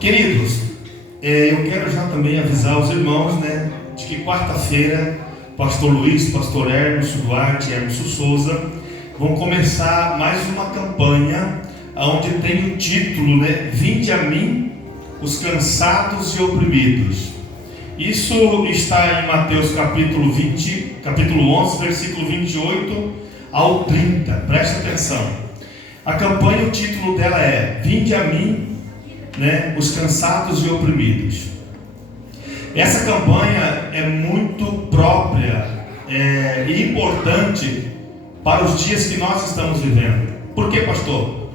Queridos, eu quero já também avisar os irmãos, né, de que quarta-feira, Pastor Luiz, Pastor Hermes Duarte e Hermes Souza vão começar mais uma campanha onde tem o título, né, Vinde a mim, os cansados e oprimidos. Isso está em Mateus capítulo 11, versículo 28 ao 30. Presta atenção. A campanha, o título dela é Vinde a mim, né, os cansados e oprimidos. Essa campanha é muito própria e importante para os dias que nós estamos vivendo. Por quê, pastor?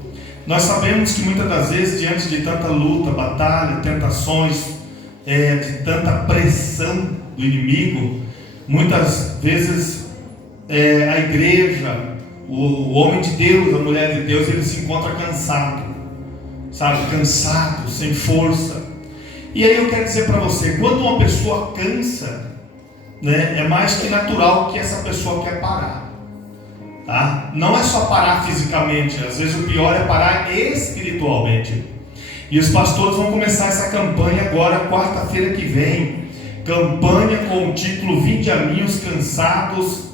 Nós sabemos que muitas das vezes, diante de tanta luta, batalha, tentações, de tanta pressão do inimigo, muitas vezes a igreja, o homem de Deus, a mulher de Deus, ele se encontra cansado, sabe, cansado, sem força. E aí eu quero dizer para você, quando uma pessoa cansa, né, é mais que natural que essa pessoa quer parar, tá? Não é só parar fisicamente, às vezes o pior é parar espiritualmente. E os pastores vão começar essa campanha agora, quarta-feira que vem, campanha com o título Vinde a mim os cansados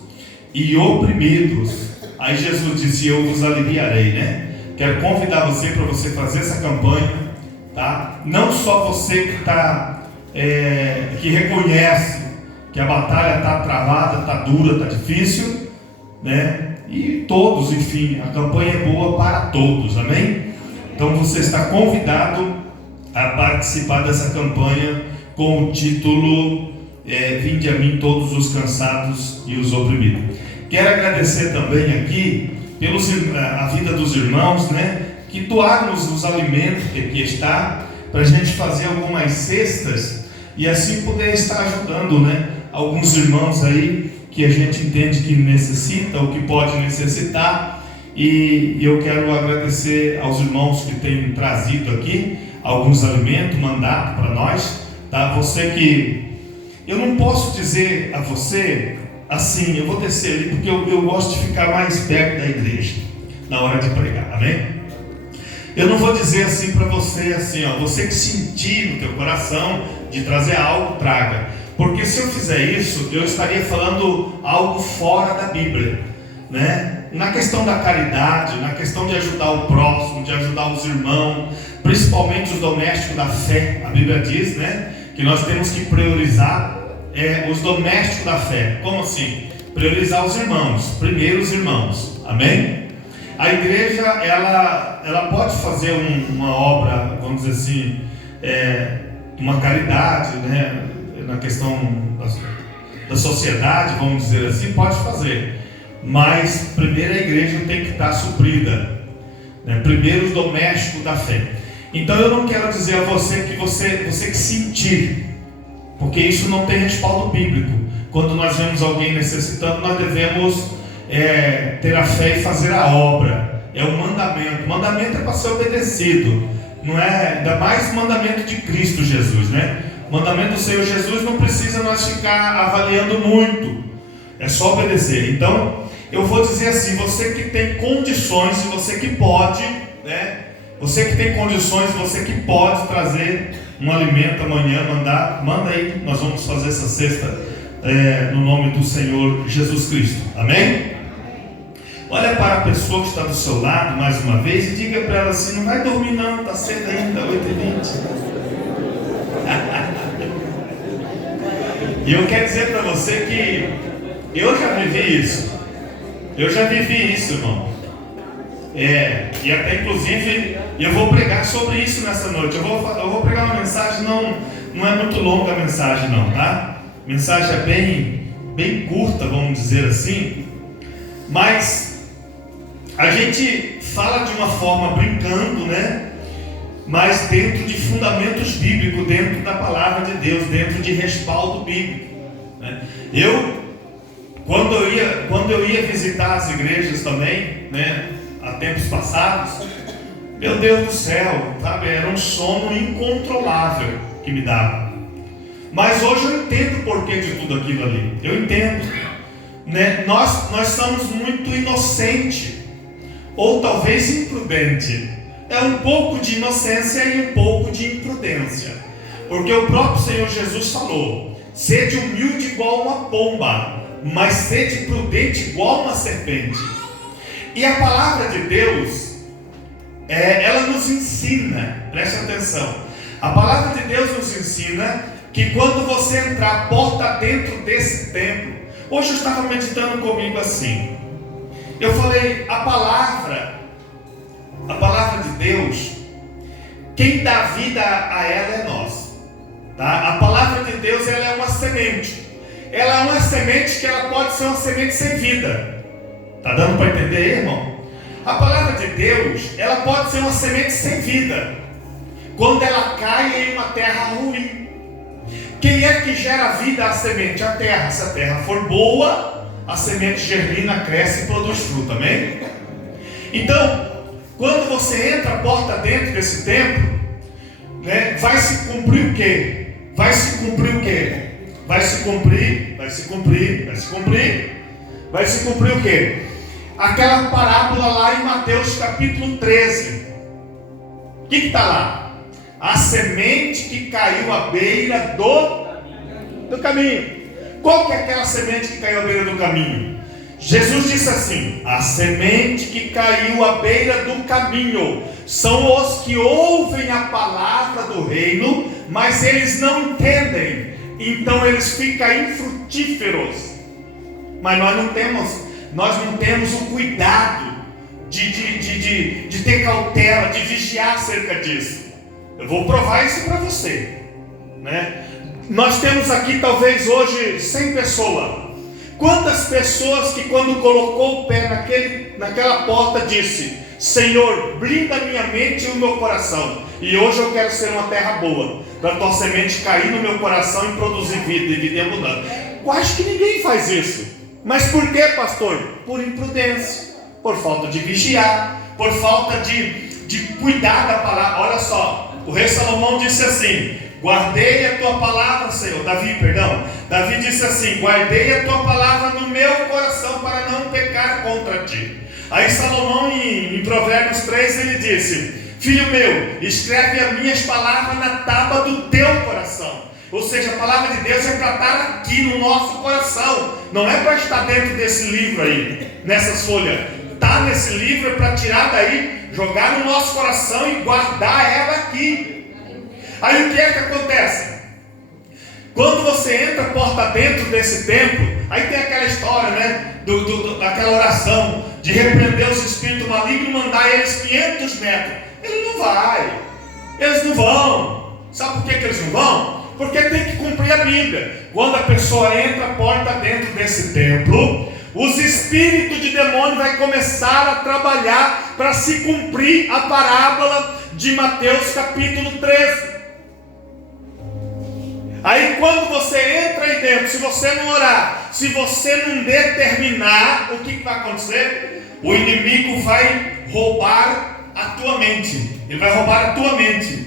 e oprimidos. Aí Jesus disse, eu vos aliviarei, né? Quero convidar você para você fazer essa campanha, tá? Não só você que reconhece que a batalha está travada, está dura, está difícil, né? E todos, enfim, a campanha é boa para todos, amém? Então você está convidado a participar dessa campanha com o título Vinde a mim todos os cansados e os oprimidos. Quero agradecer também aqui a vida dos irmãos, né, que doaram os alimentos que aqui está, para a gente fazer algumas cestas e assim poder estar ajudando, né, alguns irmãos aí que a gente entende que necessita ou que pode necessitar. E eu quero agradecer aos irmãos que têm trazido aqui alguns alimentos, mandado para nós, tá? Você que eu não posso dizer a você assim, eu vou descer ali porque eu gosto de ficar mais perto da igreja na hora de pregar, amém? Eu não vou dizer assim para você, assim, ó, você que sentir no teu coração de trazer algo, traga, porque se eu fizer isso, eu estaria falando algo fora da Bíblia, né? Na questão da caridade, na questão de ajudar o próximo, de ajudar os irmãos, principalmente os domésticos da fé. A Bíblia diz, né, que nós temos que priorizar os domésticos da fé. Como assim? Priorizar os irmãos, primeiro os irmãos, amém? A igreja, ela pode fazer uma obra, vamos dizer assim, uma caridade, né, na questão da sociedade, vamos dizer assim, pode fazer. Mas primeiro a igreja tem que estar suprida, né? Primeiro os domésticos da fé. Então eu não quero dizer a você que você que sentir, porque isso não tem respaldo bíblico. Quando nós vemos alguém necessitando, nós devemos ter a fé e fazer a obra. É um mandamento. O mandamento é para ser obedecido, não é? Ainda mais o mandamento de Cristo Jesus, né? O mandamento do Senhor Jesus não precisa nós ficar avaliando muito, é só obedecer. Então eu vou dizer assim, você que tem condições, você que pode, né? Você que tem condições, você que pode trazer um alimento amanhã, manda aí, nós vamos fazer essa cesta no nome do Senhor Jesus Cristo, amém? Olha para a pessoa que está do seu lado mais uma vez e diga para ela assim, não vai dormir não, está cedo ainda, 8h20. E eu quero dizer para você que eu já vivi isso. Eu já vivi isso, irmão. E até inclusive eu vou pregar sobre isso nessa noite. Eu vou pregar uma mensagem, não é muito longa a mensagem não, tá? A mensagem é bem curta, vamos dizer assim. Mas a gente fala de uma forma brincando, né? Mas dentro de fundamentos bíblicos, dentro da palavra de Deus, dentro de respaldo bíblico, né? Quando eu ia visitar as igrejas também, né, há tempos passados, meu Deus do céu, sabe, era um sono incontrolável que me dava. Mas hoje eu entendo o porquê de tudo aquilo ali. Eu entendo, né? Nós somos muito inocentes, ou talvez imprudentes, é um pouco de inocência e um pouco de imprudência. Porque o próprio Senhor Jesus falou: sede humilde igual uma pomba, mas sede prudente igual uma serpente. E a palavra de Deus, ela nos ensina, preste atenção, a palavra de Deus nos ensina que quando você entrar porta dentro desse templo, hoje eu estava meditando comigo assim, eu falei, a palavra de Deus, quem dá vida a ela é nós, tá? A palavra de Deus, ela é uma semente, ela é uma semente que ela pode ser uma semente sem vida. Está dando para entender, irmão? A palavra de Deus, ela pode ser uma semente sem vida, quando ela cai em uma terra ruim. Quem é que gera vida à semente? A terra. Se a terra for boa, a semente germina, cresce e produz fruto, amém? Então, quando você entra a porta dentro desse templo, né, vai se cumprir o quê? Vai se cumprir o quê? Vai se cumprir o quê? Aquela parábola lá em Mateus capítulo 13. O que está lá? A semente que caiu à beira do caminho. Qual que é aquela semente que caiu à beira do caminho? Jesus disse assim: a semente que caiu à beira do caminho são os que ouvem a palavra do reino, mas eles não entendem, então eles ficam infrutíferos. Mas nós não temos o cuidado de ter cautela, de vigiar acerca disso. Eu vou provar isso para você, né? Nós temos aqui talvez hoje 100 pessoas. Quantas pessoas que quando colocou o pé naquela porta disse: Senhor, blinda minha mente e o meu coração, e hoje eu quero ser uma terra boa, para a tua semente cair no meu coração e produzir vida e vida abundante. Eu acho que ninguém faz isso. Mas por quê, pastor? Por imprudência, por falta de vigiar, por falta de cuidar da palavra. Olha só, o rei Salomão disse assim: guardei a tua palavra, Senhor. Davi disse assim: guardei a tua palavra no meu coração para não pecar contra ti. Aí Salomão em Provérbios 3 ele disse: filho meu, escreve as minhas palavras na tábua do teu coração. Ou seja, a palavra de Deus é para estar aqui no nosso coração, não é para estar dentro desse livro aí, nessas folhas. Está nesse livro é para tirar daí, jogar no nosso coração e guardar ela aqui. Aí o que é que acontece? Quando você entra a porta dentro desse templo, aí tem aquela história, né? Daquela oração de repreender os espíritos malignos e mandar eles 500 metros. Ele não vai, eles não vão. Sabe por que eles não vão? Porque tem que cumprir a Bíblia. Quando a pessoa entra a porta dentro desse templo, os espíritos de demônio vão começar a trabalhar para se cumprir a parábola de Mateus capítulo 13. Aí quando você entra aí dentro, se você não orar, se você não determinar, o que vai acontecer? O inimigo vai roubar a tua mente. Ele vai roubar a tua mente.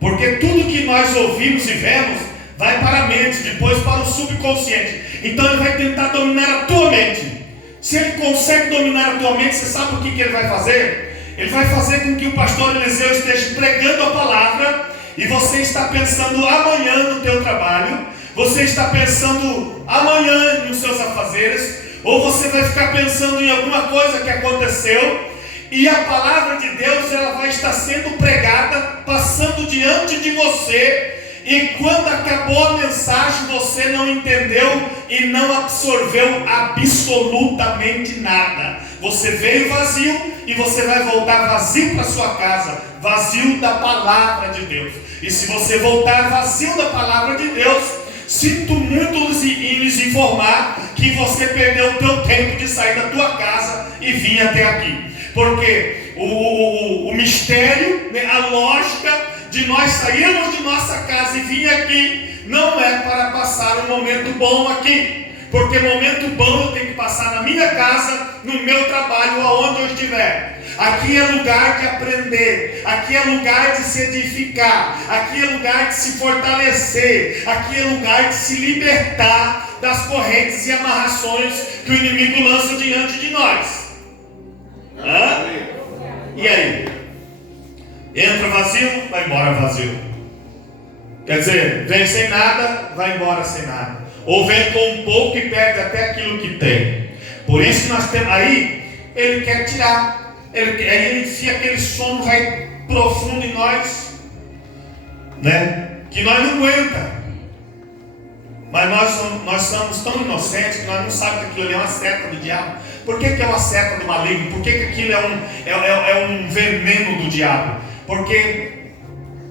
Porque tudo que nós ouvimos e vemos vai para a mente, depois para o subconsciente. Então ele vai tentar dominar a tua mente. Se ele consegue dominar a tua mente, você sabe o que ele vai fazer? Ele vai fazer com que o pastor Eliseu esteja pregando a palavra e você está pensando amanhã no teu trabalho, você está pensando amanhã nos seus afazeres, ou você vai ficar pensando em alguma coisa que aconteceu. E a palavra de Deus ela vai estar sendo pregada, passando diante de você. E quando acabou a mensagem, você não entendeu e não absorveu absolutamente nada. Você veio vazio e você vai voltar vazio para sua casa, vazio da palavra de Deus. E se você voltar vazio da palavra de Deus, sinto muito em lhes informar que você perdeu o teu tempo de sair da tua casa e vir até aqui. Porque o mistério, né, a lógica de nós sairmos de nossa casa e vir aqui, não é para passar um momento bom aqui. Porque momento bom eu tenho que passar na minha casa, no meu trabalho, aonde eu estiver. Aqui é lugar de aprender, aqui é lugar de se edificar, aqui é lugar de se fortalecer, aqui é lugar de se libertar das correntes e amarrações que o inimigo lança diante de nós. E aí? Entra vazio, vai embora vazio. Quer dizer, vem sem nada, vai embora sem nada. Ou vem com um pouco e perde até aquilo que tem. Por isso nós temos aí, ele quer tirar. Ele enfia aquele sono, vai profundo em nós, né? Que nós não aguenta. Mas nós somos tão inocentes que nós não sabemos que aquilo ali é uma seta do diabo. Por que é uma seta do maligno? Por que aquilo é um veneno do diabo? Porque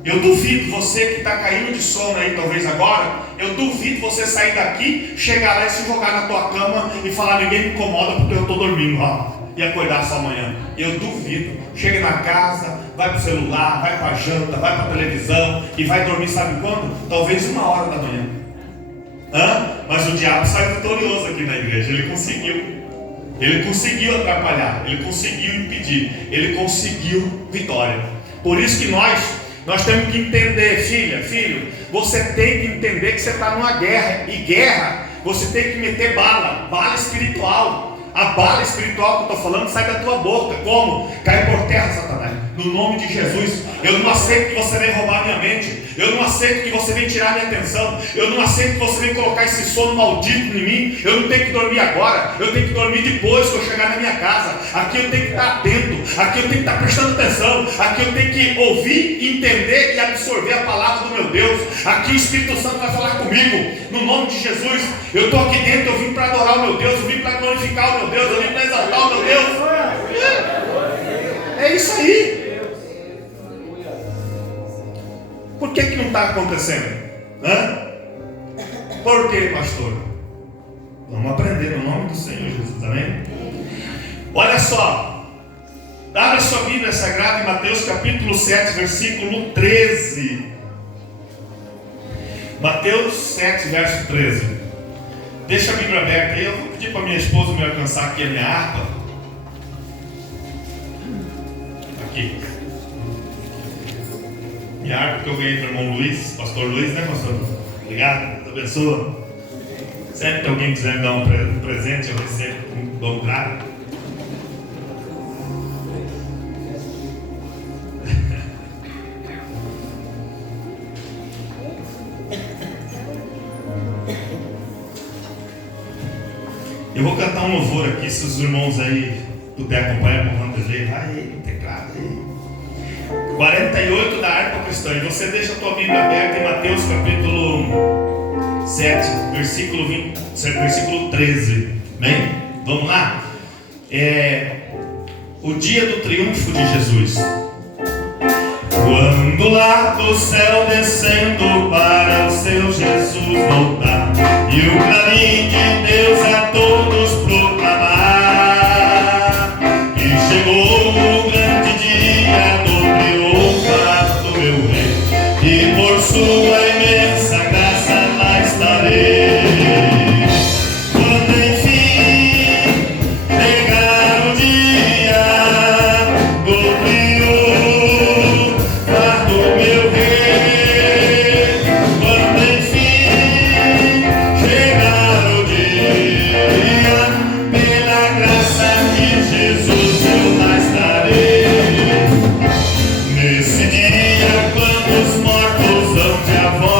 eu duvido você que está caindo de sono aí, talvez agora, eu duvido você sair daqui, chegar lá e se jogar na tua cama e falar: ninguém me incomoda porque eu estou dormindo, ó, e acordar só amanhã. Eu duvido. Chega na casa, vai para o celular, vai para a janta, vai para a televisão e vai dormir, sabe quando? Talvez 1h da manhã. Mas o diabo sai vitorioso aqui na igreja. Ele conseguiu atrapalhar, ele conseguiu impedir, ele conseguiu vitória. Por isso que nós temos que entender, filho, você tem que entender que você está numa guerra. E guerra, você tem que meter bala espiritual. A bala espiritual que eu estou falando sai da tua boca. Como? Cai por terra, Satanás. No nome de Jesus. Eu não aceito que você venha roubar minha mente. Eu não aceito que você venha tirar minha atenção. Eu não aceito que você venha colocar esse sono maldito em mim. Eu não tenho que dormir agora. Eu tenho que dormir depois que eu chegar na minha casa. Aqui eu tenho que estar atento. Aqui eu tenho que estar prestando atenção. Aqui eu tenho que ouvir, entender e absorver a palavra do meu Deus. Aqui o Espírito Santo vai falar comigo. No nome de Jesus. Eu estou aqui dentro. Eu vim para adorar o meu Deus. Eu vim para glorificar o meu Deus. Eu vim para exaltar o meu Deus. É isso aí. Por que não está acontecendo? Por quê, pastor? Vamos aprender no nome do Senhor Jesus, amém? Olha só, abra sua Bíblia Sagrada em Mateus capítulo 7, versículo 13. Mateus 7, verso 13. Deixa a Bíblia aberta aí. Eu vou pedir para minha esposa me alcançar aqui a minha harpa. Aqui. Minha harpa que eu ganhei do irmão Luiz, pastor Luiz, né, pastor? Obrigado, Deus abençoa. Sempre que alguém quiser me dar um presente, eu recebo com bom grado. Eu vou cantar um louvor aqui, se os irmãos aí puderem acompanhar com o Vanderlei, vai aí, no teclado aí. 48 da harpa cristã. E você deixa a tua Bíblia aberta em Mateus capítulo 7, versículo 13. Amém? Vamos lá? O dia do triunfo de Jesus. Quando lá do céu descendo para o seu Jesus voltar, e o clarim de Deus a todos proclamar, que chegou o grande dia do triunfo do meu rei, e por sua imensa graça lá estarei. Quando enfim chegar o dia do triunfo do meu rei, quando enfim chegar o dia, pela graça de Jesus eu lá estarei. Nesse dia, quando os mortos vão de avó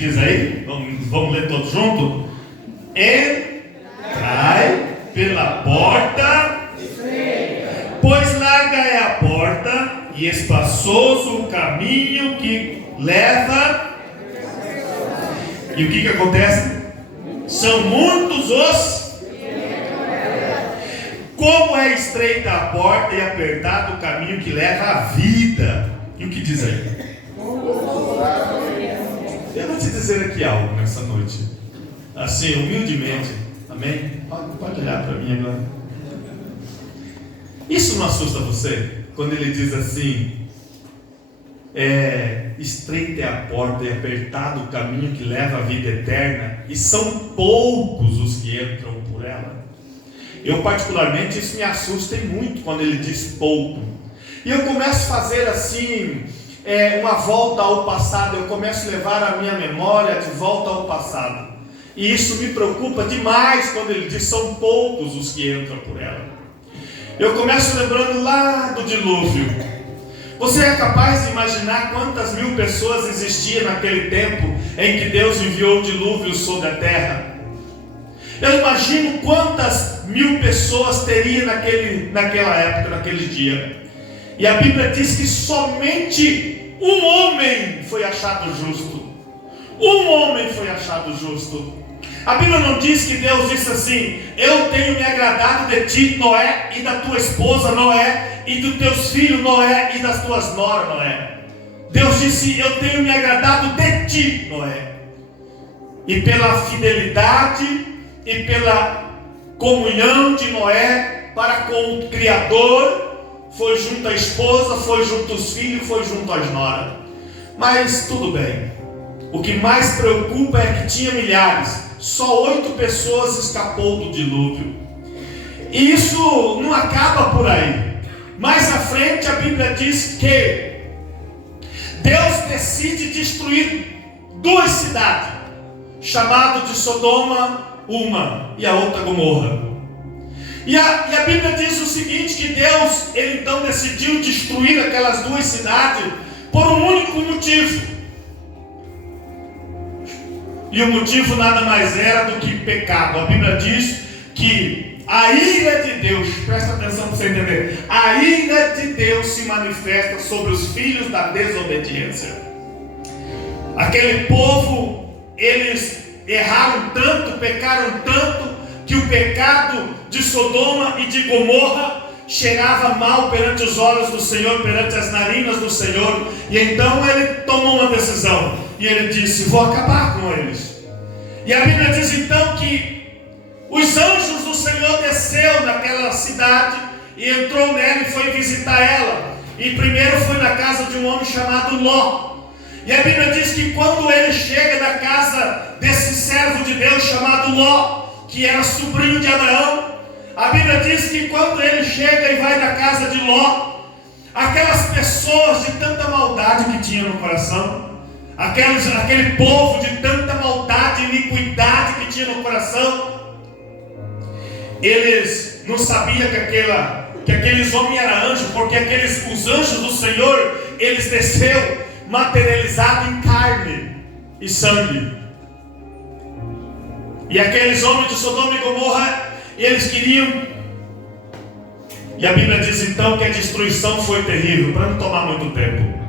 diz aí? Vamos ler todos juntos? Entrai pela porta, pois larga é a porta e espaçoso o caminho que leva. E o que acontece? São muitos os. Como é estreita a porta e apertado o caminho que leva à vida. E o que diz aí? Eu vou te dizer aqui algo nessa noite, assim, humildemente, amém? Pode olhar para mim agora. Isso não assusta você? Quando ele diz assim, estreita é a porta e apertado o caminho que leva à vida eterna, e são poucos os que entram por ela. Eu particularmente, isso me assusta muito quando ele diz pouco. E eu começo a fazer assim, uma volta ao passado, eu começo a levar a minha memória de volta ao passado. E isso me preocupa demais quando ele diz são poucos os que entram por ela. Eu começo lembrando lá do dilúvio. Você é capaz de imaginar quantas mil pessoas existiam naquele tempo em que Deus enviou o dilúvio sobre a terra? Eu imagino quantas mil pessoas teria naquela época, naquele dia. E a Bíblia diz que somente um homem foi achado justo. Um homem foi achado justo. A Bíblia não diz que Deus disse assim: eu tenho me agradado de ti, Noé, e da tua esposa, Noé, e dos teus filhos, Noé, e das tuas noras, Noé. Deus disse: eu tenho me agradado de ti, Noé. E pela fidelidade e pela comunhão de Noé para com o Criador, foi junto à esposa, foi junto aos filhos, foi junto às noras. Mas tudo bem. O que mais preocupa é que tinha milhares, só 8 pessoas escapou do dilúvio. E isso não acaba por aí. Mais à frente a Bíblia diz que Deus decide destruir 2 cidades, chamado de Sodoma uma e a outra Gomorra. E a Bíblia diz o seguinte, que Deus, ele então decidiu destruir aquelas 2 cidades por um único motivo. E o motivo nada mais era do que pecado. A Bíblia diz que a ira de Deus, presta atenção para você entender, a ira de Deus se manifesta sobre os filhos da desobediência. Aquele povo, eles erraram tanto, pecaram tanto, que o pecado de Sodoma e de Gomorra cheirava mal perante os olhos do Senhor, perante as narinas do Senhor. E então ele tomou uma decisão, e ele disse: vou acabar com eles. E a Bíblia diz então que os anjos do Senhor desceu naquela cidade e entrou nela e foi visitar ela. E primeiro foi na casa de um homem chamado Ló. E a Bíblia diz que quando ele chega na casa desse servo de Deus chamado Ló, que era sobrinho de Abraão, a Bíblia diz que quando ele chega e vai na casa de Ló, aquelas pessoas de tanta maldade que tinha no coração, aquele povo de tanta maldade e iniquidade que tinha no coração, eles não sabiam que aqueles homens eram anjos, porque os anjos do Senhor, eles desceu materializado em carne e sangue. E aqueles homens de Sodoma e Gomorra, eles queriam. E a Bíblia diz então que a destruição foi terrível, para não tomar muito tempo.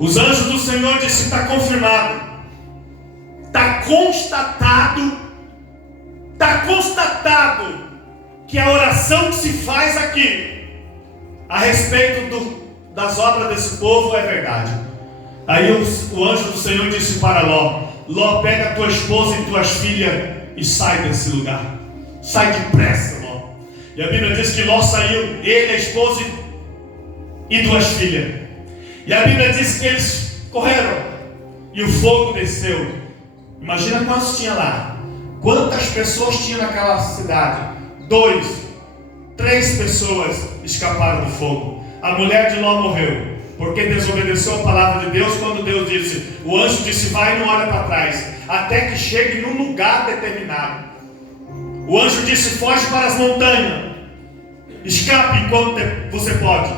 Os anjos do Senhor disseram: está confirmado, está constatado que a oração que se faz aqui a respeito das obras desse povo é verdade. Aí o anjo do Senhor disse para Ló: Ló, pega a tua esposa e tuas filhas e sai desse lugar. Sai depressa, Ló. E a Bíblia diz que Ló saiu, ele, a esposa e 2 filhas. E a Bíblia diz que eles correram e o fogo desceu. Imagina quantos tinha lá. Quantas pessoas tinha naquela cidade? 2, 3 pessoas escaparam do fogo. A mulher de Ló morreu, porque desobedeceu a palavra de Deus. Quando Deus disse, o anjo disse: vai e não olha para trás, até que chegue num lugar determinado. O anjo disse: foge para as montanhas, escape enquanto você pode.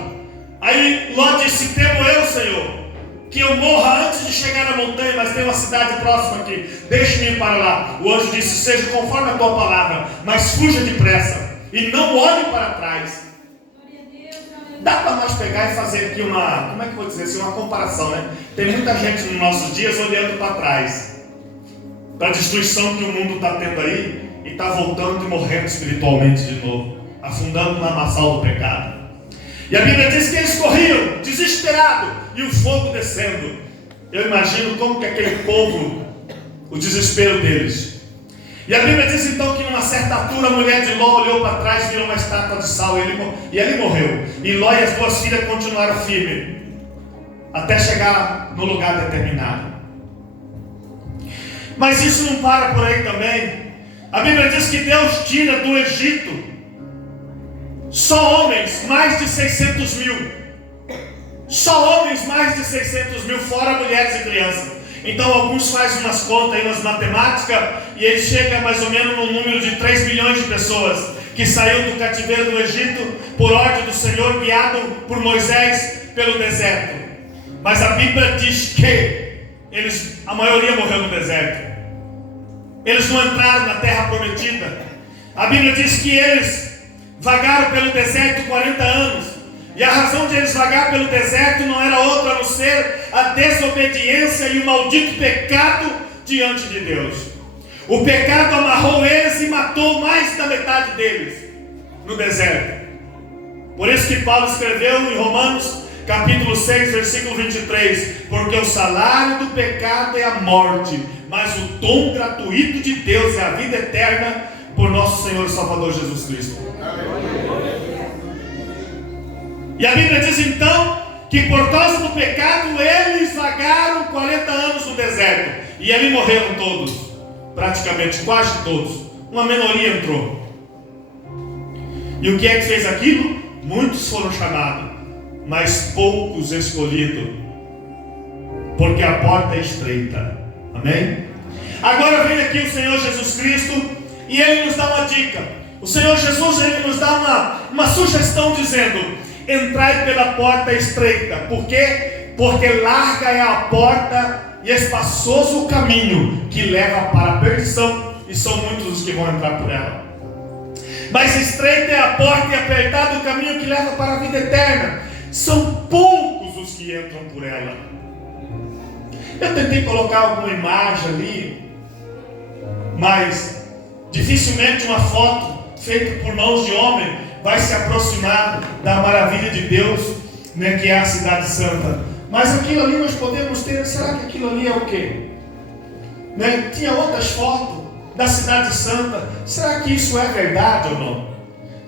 Aí Ló disse: temo eu, Senhor, que eu morra antes de chegar na montanha, mas tem uma cidade próxima aqui, deixe-me ir para lá. O anjo disse: seja conforme a tua palavra, mas fuja depressa e não olhe para trás. Dá para nós pegar e fazer aqui uma, como é que eu vou dizer assim, uma comparação, né? Tem muita gente nos nossos dias olhando para trás, para a destruição que o mundo está tendo aí, e está voltando e morrendo espiritualmente de novo, afundando na lamaçal do pecado. E a Bíblia diz que eles corriam, desesperados, e o fogo descendo. Eu imagino como que aquele povo, o desespero deles. E a Bíblia diz então que numa certa altura a mulher de Ló olhou para trás, virou uma estátua de sal, e ele morreu. E Ló e as duas filhas continuaram firmes, até chegar no lugar determinado. Mas isso não para por aí também. A Bíblia diz que Deus tira do Egito só homens, mais de 600 mil. Só homens, mais de 600 mil, fora mulheres e crianças. Então alguns fazem umas contas aí, umas matemáticas, e ele chega mais ou menos no número de 3 milhões de pessoas que saiu do cativeiro do Egito por ordem do Senhor, guiado por Moisés pelo deserto. Mas a Bíblia diz que a maioria morreu no deserto. Eles não entraram na terra prometida. A Bíblia diz que eles vagaram pelo deserto 40 anos. E a razão de eles vagar pelo deserto não era outra a não ser a desobediência e o maldito pecado diante de Deus. O pecado amarrou eles e matou mais da metade deles no deserto. Por isso que Paulo escreveu em Romanos capítulo 6, versículo 23: porque o salário do pecado é a morte, mas o dom gratuito de Deus é a vida eterna por nosso Senhor e Salvador Jesus Cristo. E a Bíblia diz então que por causa do pecado eles vagaram 40 anos no deserto, e ali morreram todos, praticamente quase todos. Uma minoria entrou. E o que é que fez aquilo? Muitos foram chamados, mas poucos escolhidos, porque a porta é estreita. Amém? Agora vem aqui o Senhor Jesus Cristo e Ele nos dá uma dica. O Senhor Jesus, Ele nos dá uma sugestão dizendo: entrai pela porta estreita. Por quê? Porque larga é a porta e espaçoso o caminho que leva para a perdição, e são muitos os que vão entrar por ela. Mas estreita é a porta e apertado o caminho que leva para a vida eterna, são poucos os que entram por ela. Eu tentei colocar alguma imagem ali, mas dificilmente uma foto feita por mãos de homem vai se aproximar da maravilha de Deus, né, que é a cidade santa. Mas aquilo ali nós podemos ter. Será que aquilo ali é o quê? Né? Tinha outras fotos da cidade santa. Será que isso é verdade ou não?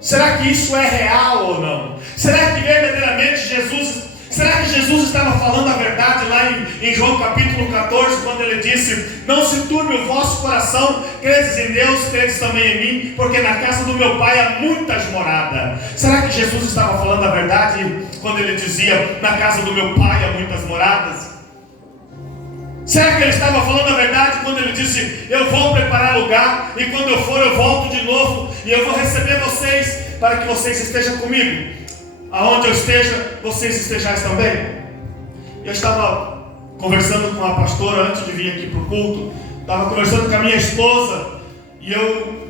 Será que isso é real ou não? Será que verdadeiramente será que Jesus estava falando a verdade lá em João capítulo 14, quando ele disse: não se turbe o vosso coração, credes em Deus, credes também em mim, porque na casa do meu pai há muitas moradas. Será que Jesus estava falando a verdade quando ele dizia: na casa do meu pai há muitas moradas? Será que ele estava falando a verdade quando ele disse: eu vou preparar lugar, e quando eu for eu volto de novo, e eu vou receber vocês, para que vocês estejam comigo? Aonde eu esteja, vocês estejais também. Eu estava conversando com a pastora antes de vir aqui para o culto. Estava conversando com a minha esposa, e eu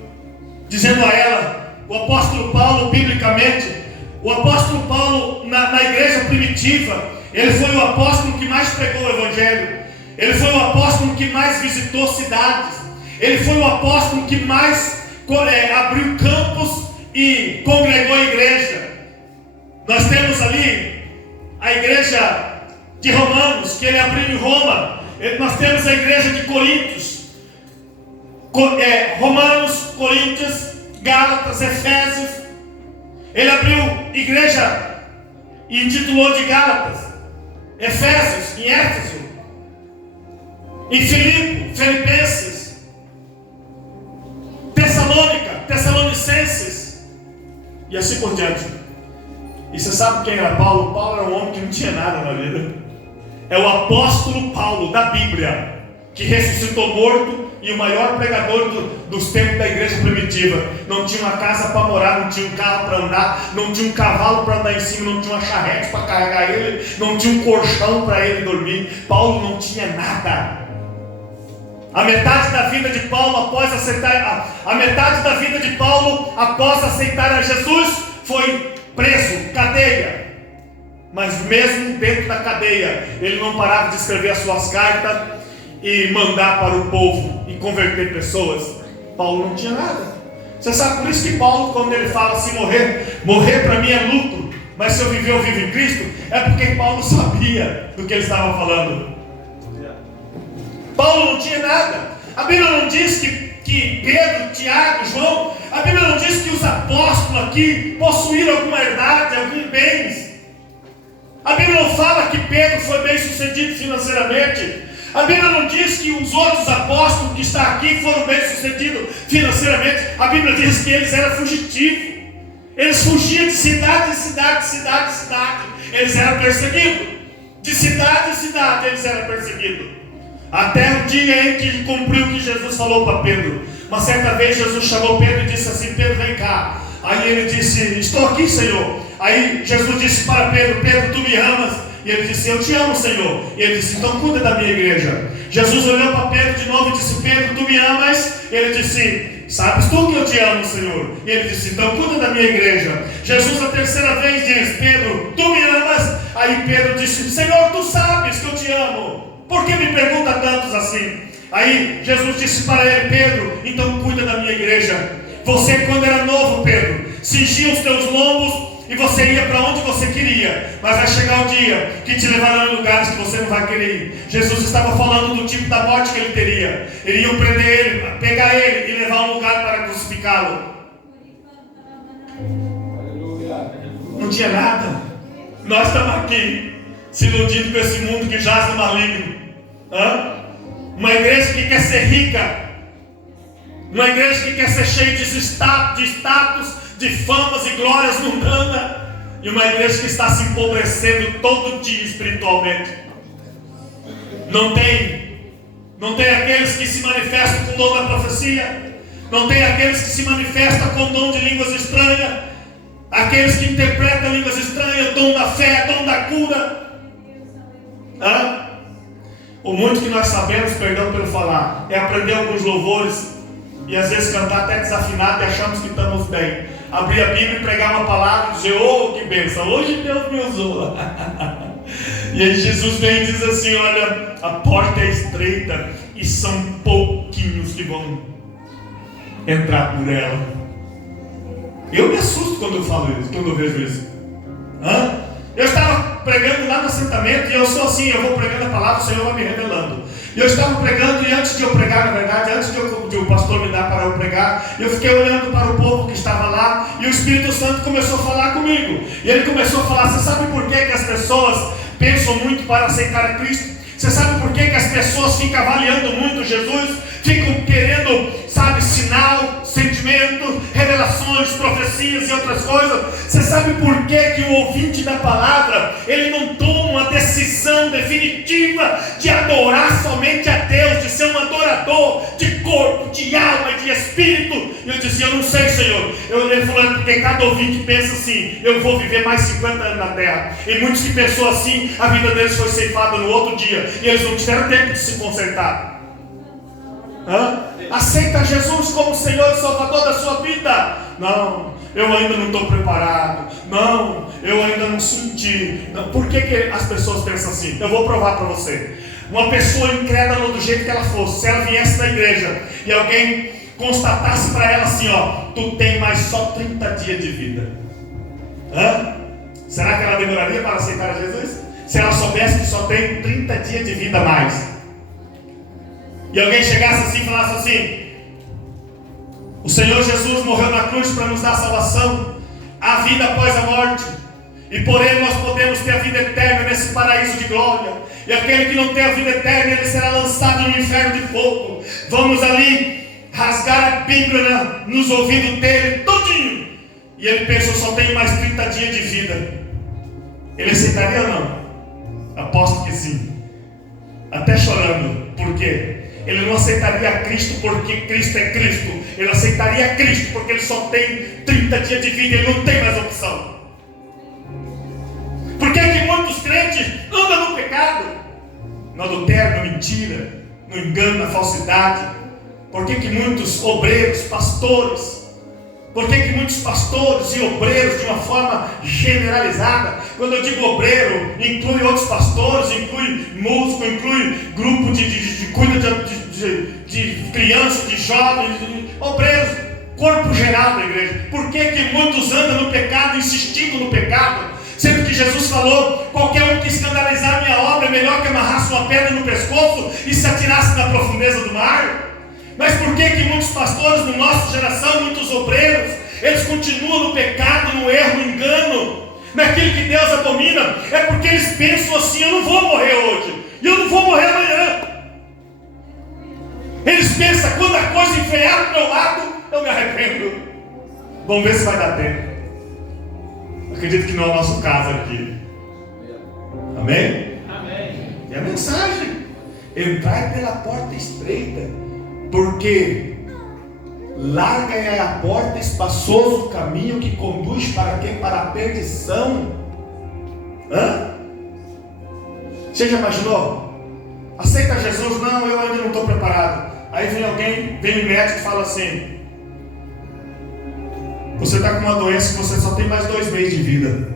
dizendo a ela: o apóstolo Paulo, biblicamente, o apóstolo Paulo na igreja primitiva, ele foi o apóstolo que mais pregou o evangelho. Ele foi o apóstolo que mais visitou cidades. Ele foi o apóstolo que mais abriu campos e congregou a igreja. Nós temos ali a igreja de Romanos, que ele abriu em Roma. Nós temos a igreja de Coríntios, Romanos, Coríntios, Gálatas, Efésios. Ele abriu igreja e intitulou de Gálatas, Efésios, em Éfeso, em Filipe, Filipenses, Tessalônica, Tessalonicenses, e assim por diante. E você sabe quem era Paulo? Paulo era um homem que não tinha nada na vida. É o apóstolo Paulo da Bíblia, que ressuscitou morto e o maior pregador dos tempos da igreja primitiva. Não tinha uma casa para morar, não tinha um carro para andar, não tinha um cavalo para andar em cima, não tinha uma charrete para carregar ele, não tinha um colchão para ele dormir. Paulo não tinha nada. A metade da vida de Paulo após aceitar a Jesus foi preso, cadeia. Mas mesmo dentro da cadeia, ele não parava de escrever as suas cartas e mandar para o povo e converter pessoas. Paulo não tinha nada. Você sabe por isso que Paulo, quando ele fala assim, morrer para mim é lucro, mas se eu viver, eu vivo em Cristo, é porque Paulo sabia do que ele estava falando. Paulo não tinha nada. A Bíblia não diz que Pedro, Tiago, João, a Bíblia não diz que os apóstolos aqui possuíram alguma herdade, algum bens. A Bíblia não fala que Pedro foi bem sucedido financeiramente. A Bíblia não diz que os outros apóstolos que estão aqui foram bem sucedidos financeiramente. A Bíblia diz que eles eram fugitivos. Eles fugiam de cidade em cidade, cidade em cidade. Eles eram perseguidos. De cidade em cidade eles eram perseguidos. Até o dia em que cumpriu o que Jesus falou para Pedro. Uma certa vez Jesus chamou Pedro e disse assim: Pedro, vem cá. Aí ele disse: estou aqui, Senhor. Aí Jesus disse para Pedro: Pedro, tu me amas? E ele disse: eu te amo, Senhor. E ele disse: então cuida da minha igreja. Jesus olhou para Pedro de novo e disse: Pedro, tu me amas? E ele disse: sabes tu que eu te amo, Senhor. E ele disse: então cuida da minha igreja. Jesus a terceira vez diz: Pedro, tu me amas? Aí Pedro disse: Senhor, tu sabes que eu te amo. Por que me pergunta tantos assim? Aí Jesus disse para ele: Pedro, então cuida da minha igreja. Você, quando era novo, Pedro, cingia os teus lombos e você ia para onde você queria. Mas vai chegar o dia que te levarão em lugares que você não vai querer ir. Jesus estava falando do tipo da morte que ele teria. Iriam prender ele, pegar ele e levar a um lugar para crucificá-lo. Não tinha nada. Nós estamos aqui se iludindo com esse mundo que jaz no maligno. Uma igreja que quer ser rica, uma igreja que quer ser cheia de status, de famas e glórias mundanas, e uma igreja que está se empobrecendo todo dia espiritualmente. Não tem aqueles que se manifestam com o dom da profecia, não tem aqueles que se manifestam com o dom de línguas estranhas, aqueles que interpretam línguas estranhas, dom da fé, dom da cura. O muito que nós sabemos, perdão pelo falar, é aprender alguns louvores e às vezes cantar até desafinado e achamos que estamos bem. Abrir a Bíblia e pregar uma palavra e dizer: oh, que bênção, hoje Deus me usou. E aí Jesus vem e diz assim: olha, a porta é estreita e são pouquinhos que vão entrar por ela. Eu me assusto quando eu falo isso, quando eu vejo isso. Eu estava pregando lá no assentamento, e eu sou assim, eu vou pregando a palavra, o Senhor vai me revelando. E eu estava pregando, e antes de eu pregar, na verdade, antes de o pastor me dar para eu pregar, eu fiquei olhando para o povo que estava lá, e o Espírito Santo começou a falar comigo. E ele começou a falar: você sabe por que as pessoas pensam muito para aceitar a Cristo? Você sabe por que as pessoas ficam avaliando muito Jesus? Ficam querendo, sabe, sinal, sentimento, revelações, profecias e outras coisas. Você sabe por que o ouvinte da palavra, ele não toma uma decisão definitiva de adorar somente a Deus, de ser um adorador de corpo, de alma e de espírito? E eu disse: eu não sei, Senhor. Ele falou: porque cada ouvinte pensa assim: eu vou viver mais 50 anos na terra. E muitos que pensou assim, a vida deles foi ceifada no outro dia, e eles não tiveram tempo de se consertar. Aceita Jesus como Senhor e Salvador da sua vida? Não, eu ainda não estou preparado. Não, eu ainda não senti. Não. Por que as pessoas pensam assim? Eu vou provar para você. Uma pessoa incrédula do jeito que ela fosse, se ela viesse da igreja e alguém constatasse para ela assim: ó, tu tem mais só 30 dias de vida. Será que ela demoraria para aceitar Jesus? Se ela soubesse que só tem 30 dias de vida a mais. E alguém chegasse assim e falasse assim: o Senhor Jesus morreu na cruz para nos dar salvação, a vida após a morte, e por Ele nós podemos ter a vida eterna nesse paraíso de glória. E aquele que não tem a vida eterna, ele será lançado no inferno de fogo. Vamos ali rasgar a Bíblia nos ouvidos dele todinho. E ele pensou: só tenho mais 30 dias de vida. Ele aceitaria ou não? Aposto que sim. Até chorando. Por quê? ele não aceitaria Cristo porque Cristo é Cristo. Ele aceitaria Cristo porque ele só tem 30 dias de vida, ele não tem mais opção. Por que que muitos crentes andam no pecado? No adultério, na mentira, no engano, na falsidade. Por que que muitos obreiros, pastores, por que que muitos pastores e obreiros de uma forma generalizada, quando eu digo obreiro, inclui outros pastores, inclui músico, inclui grupo de cuida de crianças, de jovens, obreiros, corpo geral da igreja. Por que que muitos andam no pecado, insistindo no pecado? Sendo que Jesus falou, qualquer um que escandalizar a minha obra é melhor que amarrasse uma pedra no pescoço e se atirasse na profundeza do mar. Mas por que que muitos pastores na nossa geração, muitos obreiros, eles continuam no pecado, no erro, no engano, naquilo que Deus abomina? É porque eles pensam assim, eu não vou morrer hoje, e eu não vou morrer amanhã. Eles pensam, quando a coisa enfeiar do meu lado, eu me arrependo. Vamos ver se vai dar tempo. Acredito que não é o nosso caso aqui. Amém? Amém. E a mensagem: entrai pela porta estreita, porque larga é a porta, espaçoso o caminho que conduz para quem? Para a perdição. Você já imaginou? Aceita Jesus? Não, eu ainda não estou preparado. Aí vem alguém, vem um médico e fala assim: você está com uma doença que você só tem mais 2 meses de vida.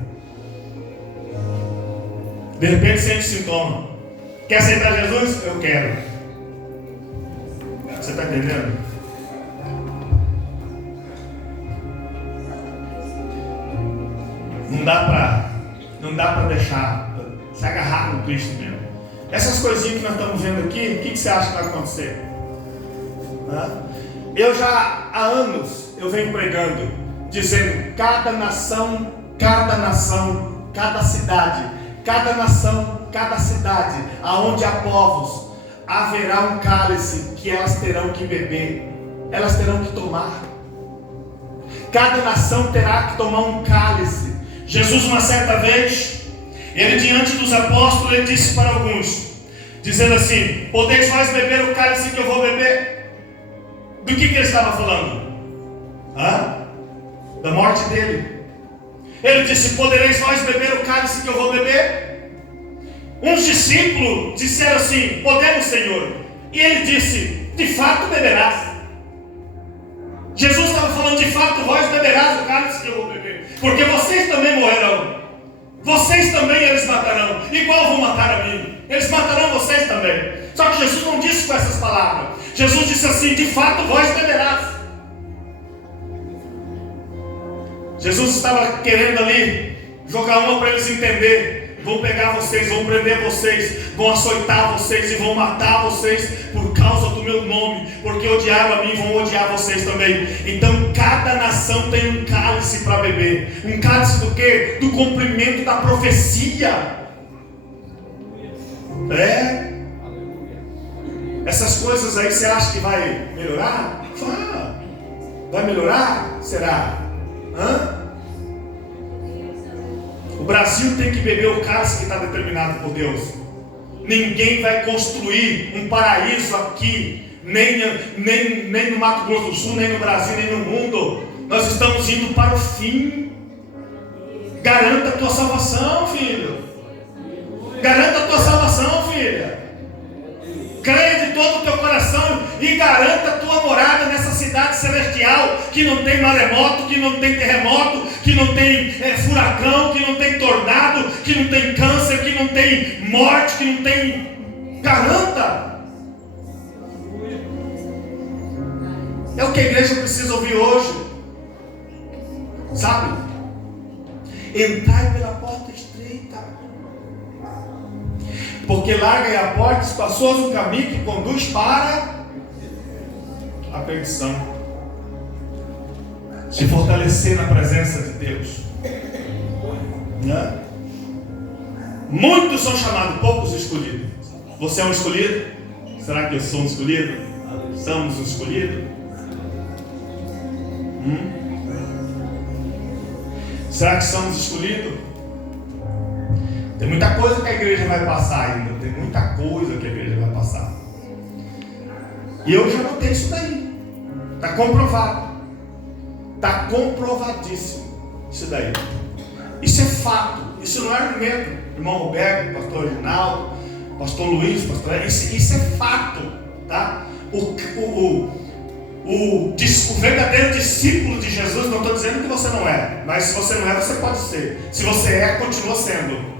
De repente sente sintoma. Quer aceitar Jesus? Eu quero. Você está entendendo? Não dá para deixar se agarrar no Cristo mesmo. Essas coisinhas que nós estamos vendo aqui, o que você acha que vai acontecer? Eu já há anos eu venho pregando, dizendo: cada nação, cada cidade, aonde há povos, haverá um cálice que elas terão que beber, elas terão que tomar. Cada nação terá que tomar um cálice. Jesus, uma certa vez, ele diante dos apóstolos, ele disse para alguns, dizendo assim: podeis vós beber o cálice que eu vou beber? Do que ele estava falando? Da morte dele. Ele disse: podereis vós beber o cálice que eu vou beber? Uns discípulos disseram assim: podemos, Senhor. E ele disse: de fato beberás. Jesus estava falando: de fato vós beberás o cálice que eu vou beber, porque vocês também morrerão, vocês também eles matarão, igual vão matar a mim, eles matarão vocês também. Só que Jesus não disse com essas palavras. Jesus disse assim: de fato vós beberás. Jesus estava querendo ali jogar uma para eles entenderem. Vão pegar vocês, vão prender vocês, vão açoitar vocês e vão matar vocês por causa do meu nome, porque odiaram a mim, vão odiar vocês também. Então cada nação tem um cálice para beber. Um cálice do quê? Do cumprimento da profecia. Essas coisas aí, você acha que vai melhorar? Vai melhorar? Será? O Brasil tem que beber o cálice que está determinado por Deus. Ninguém vai construir um paraíso aqui, nem no Mato Grosso do Sul, nem no Brasil, nem no mundo. Nós estamos indo para o fim. Garanta a tua salvação, filho. Garanta a tua salvação, filha. Creia de todo o teu coração e garanta a tua morada nessa cidade celestial, que não tem maremoto, que não tem terremoto, que não tem furacão, que não tem tornado, que não tem câncer, que não tem morte, que não tem... Garanta! É o que a igreja precisa ouvir hoje, sabe? Entrai pela porta estreita, porque larga é a porta, espaçoso o caminho que conduz para a perdição. Se fortalecer na presença de Deus, Muitos são chamados, poucos escolhidos. Você é um escolhido? Será que eu sou um escolhido? Somos um escolhido? Será que somos escolhidos? Tem muita coisa que a igreja vai passar ainda. Tem muita coisa que a igreja vai passar. E eu já notei isso daí. Está comprovado. Está comprovadíssimo isso daí. Isso é fato. Isso não é argumento. Irmão Roberto, pastor Reginaldo, pastor Luiz, pastor... Isso é fato. Tá? O verdadeiro discípulo de Jesus, não estou dizendo que você não é, mas se você não é, você pode ser. Se você é, continua sendo.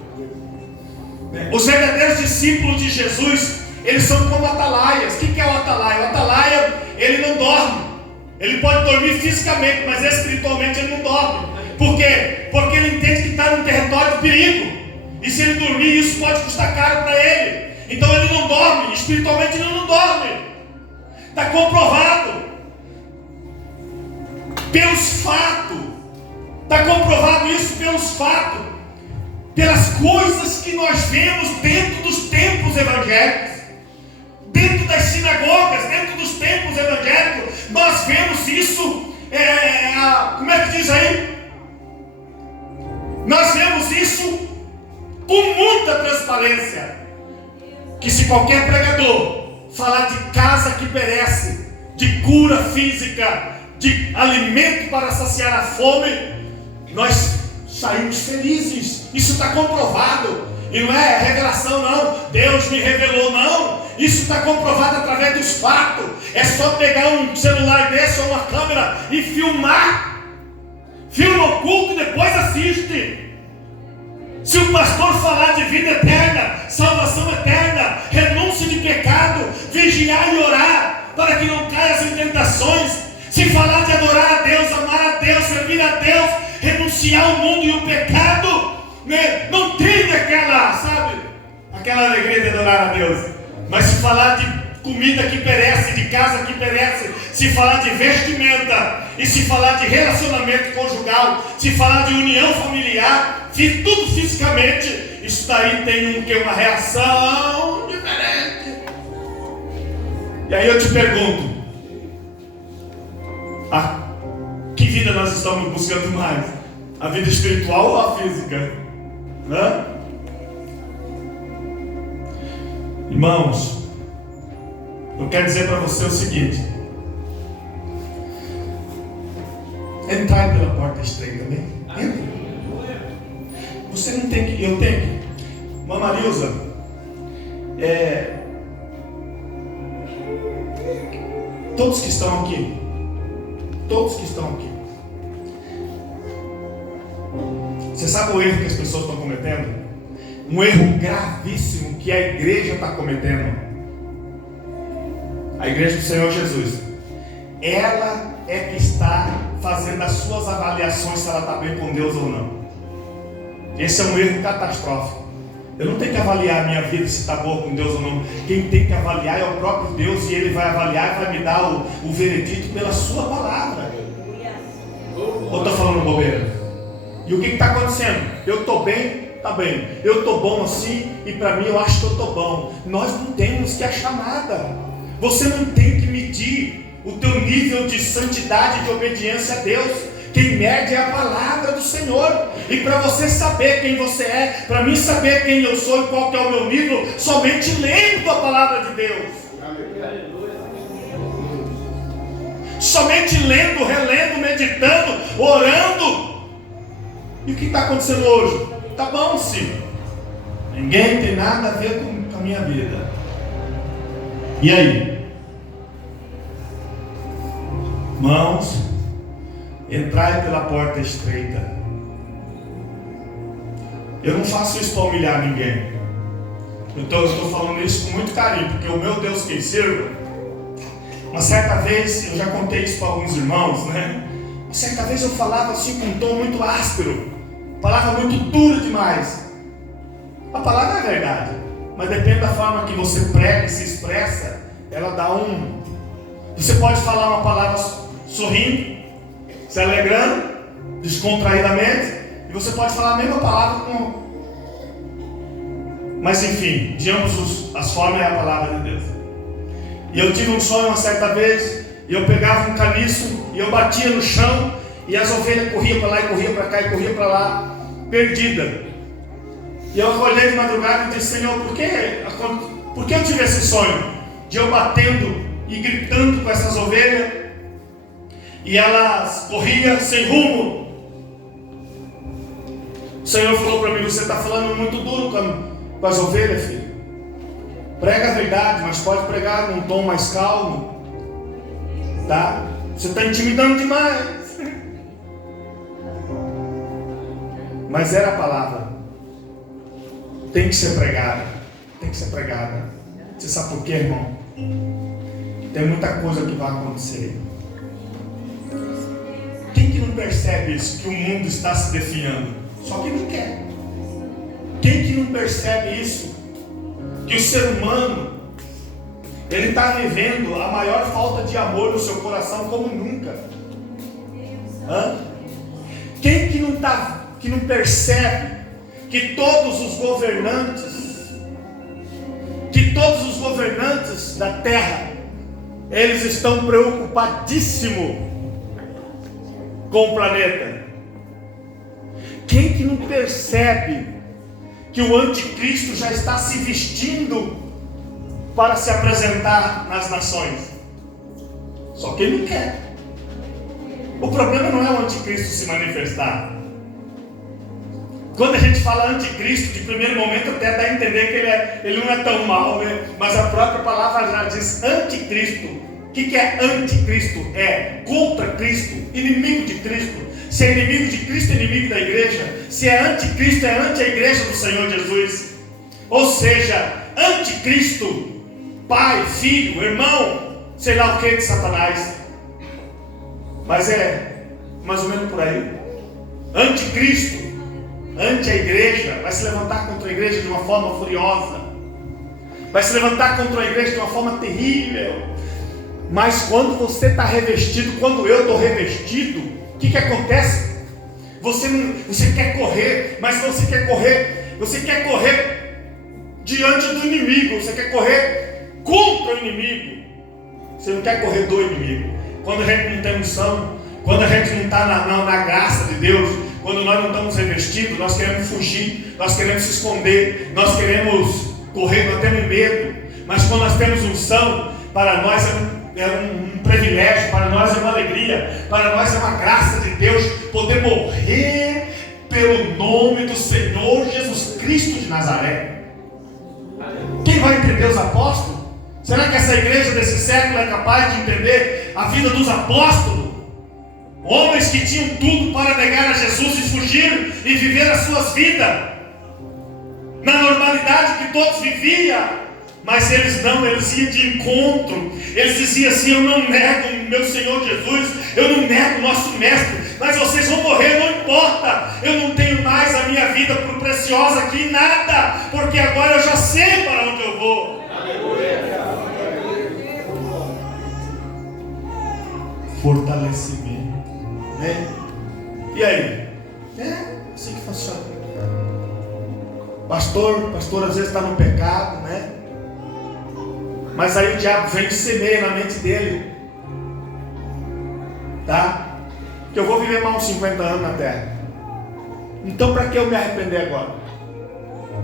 Os verdadeiros discípulos de Jesus, eles são como atalaias. O que é o atalaia? O atalaia, ele não dorme. Ele pode dormir fisicamente, mas espiritualmente ele não dorme. Por quê? Porque ele entende que está num território de perigo. E se ele dormir, isso pode custar caro para ele. Então ele não dorme, espiritualmente ele não dorme. Está comprovado. Pelos fatos. Está comprovado isso pelos fatos. Pelas coisas que nós vemos dentro dos templos evangélicos. Dentro das sinagogas, dentro dos templos evangélicos. Nós vemos isso. Como é que diz aí? Nós vemos isso com muita transparência. Que se qualquer pregador falar de casa que perece, de cura física, de alimento para saciar a fome, nós saímos felizes. Isso está comprovado. E não é revelação não, Deus me revelou não. Isso está comprovado através dos fatos. É só pegar um celular desse ou uma câmera e filmar. Filma o culto e depois assiste. Se o pastor falar de vida eterna, salvação eterna, renúncia de pecado, vigiar e orar para que não caia em tentações, se falar de adorar a Deus, amar a Deus, servir a Deus, renunciar ao mundo e o pecado, né? Não tem aquela alegria de adorar a Deus. Mas se falar de comida que perece, de casa que perece, se falar de vestimenta, e se falar de relacionamento conjugal, se falar de união familiar, tudo fisicamente, isso daí tem uma reação diferente. E aí eu te pergunto, que vida nós estamos buscando mais? A vida espiritual ou a física? Hã? Irmãos, eu quero dizer para você o seguinte: entrai pela porta estreita, amém? Entra. Você não tem que, eu tenho que. Irmã Marilza, todos que estão aqui, você sabe o erro que as pessoas estão cometendo? Um erro gravíssimo que a igreja está cometendo. A igreja do Senhor Jesus, ela é que está fazendo as suas avaliações se ela está bem com Deus ou não. Esse é um erro catastrófico. Eu não tenho que avaliar a minha vida se está boa com Deus ou não. Quem tem que avaliar é o próprio Deus, e Ele vai avaliar e vai me dar o veredito pela sua palavra. Ou estou falando bobeira? E o que está acontecendo? Eu estou bem, está bem. Eu estou bom assim, e para mim eu acho que eu estou bom. Nós não temos que achar nada. Você não tem que medir o teu nível de santidade e de obediência a Deus. Quem mede é a palavra do Senhor. E para você saber quem você é, para mim saber quem eu sou e qual que é o meu nível, somente lendo a palavra de Deus. Somente lendo, relendo, meditando, orando. E o que está acontecendo hoje? Tá bom sim. Ninguém tem nada a ver com a minha vida. E aí? Irmãos, entrai pela porta estreita. Eu não faço isso para humilhar ninguém. Eu estou falando isso com muito carinho, porque o meu Deus que eu sirvo, uma certa vez, eu já contei isso para alguns irmãos, né? Uma certa vez eu falava assim com um tom muito áspero, palavra muito dura demais. A palavra é verdade, mas depende da forma que você prega e se expressa, ela dá um... Você pode falar uma palavra sorrindo, se alegrando, descontraídamente, e você pode falar a mesma palavra com... Mas enfim, de ambos as formas é a palavra de Deus. E eu tive um sonho uma certa vez, e eu pegava um caniço, e eu batia no chão, e as ovelhas corriam para lá, e corriam para cá, e corriam para lá, perdida. E eu acordei de madrugada e disse: Senhor, por que eu tive esse sonho? De eu batendo e gritando com essas ovelhas, e elas corriam sem rumo. O Senhor falou para mim: você está falando muito duro com as ovelhas, filho. Prega a verdade, mas pode pregar num tom mais calmo, tá? Você está intimidando demais. Mas era a palavra. Tem que ser pregada. Tem que ser pregada. Você sabe por quê, irmão? Tem muita coisa que vai acontecer. Quem que não percebe isso? Que o mundo está se definhando? Só quem não quer. Quem que não percebe isso? Que o ser humano, ele está vivendo a maior falta de amor no seu coração como nunca. Quem que não percebe que todos os governantes da terra, eles estão preocupadíssimos com o planeta? Quem que não percebe que o anticristo já está se vestindo para se apresentar nas nações? Só quem não quer. O problema não é o anticristo se manifestar. Quando a gente fala anticristo, de primeiro momento até dá a entender que ele não é tão mau, né? Mas a própria palavra já diz anticristo. O que é anticristo? É contra Cristo, inimigo de Cristo. Se é inimigo de Cristo, é inimigo da igreja. Se é anticristo, é anti a igreja do Senhor Jesus. Ou seja, anticristo, pai, filho, irmão, sei lá o que de Satanás. Mas é mais ou menos por aí. Anticristo, anti a igreja, vai se levantar contra a igreja de uma forma furiosa. Vai se levantar contra a igreja de uma forma terrível. Mas quando você está revestido, quando eu estou revestido, o que acontece? Você quer correr, mas você quer correr diante do inimigo, você quer correr contra o inimigo. Você não quer correr do inimigo. Quando a gente não tem unção, quando a gente não está na graça de Deus, quando nós não estamos revestidos, nós queremos fugir, nós queremos se esconder, nós queremos correr, nós temos medo. Mas quando nós temos unção, para nós é um privilégio, para nós é uma alegria, para nós é uma graça de Deus poder morrer pelo nome do Senhor Jesus Cristo de Nazaré. Quem vai entender os apóstolos? Será que essa igreja desse século é capaz de entender a vida dos apóstolos? Homens que tinham tudo para negar a Jesus e fugir e viver as suas vidas na normalidade que todos viviam. Mas eles não, eles iam de encontro. Eles diziam assim: eu não nego meu Senhor Jesus, eu não nego nosso mestre, mas vocês vão morrer, não importa. Eu não tenho mais a minha vida por preciosa aqui, nada, porque agora eu já sei para onde eu vou. Fortalecimento, né? E aí? É assim que funciona. Pastor às vezes está no pecado, né? Mas aí o diabo vem e semeia na mente dele, tá? Que eu vou viver mais uns 50 anos na terra. Então para que eu me arrepender agora?